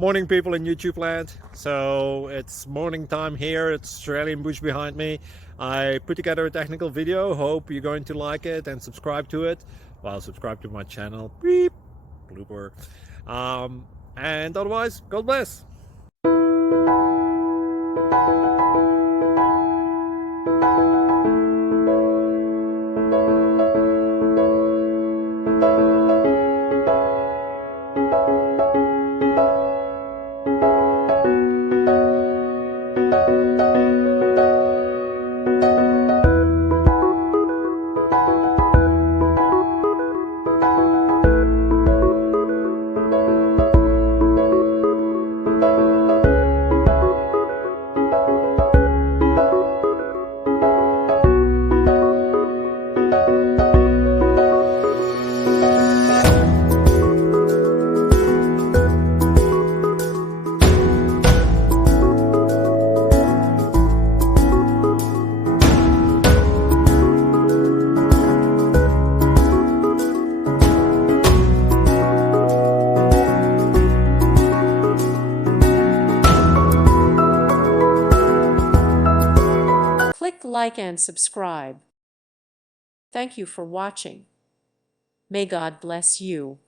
Morning, people in YouTube land. So it's morning time here. It's Australian bush behind me. I put together a technical video. Hope you're going to like it and subscribe to it. Well, subscribe to my channel. Beep, blooper. And otherwise, God bless. Click like and subscribe. Thank you for watching. May God bless you.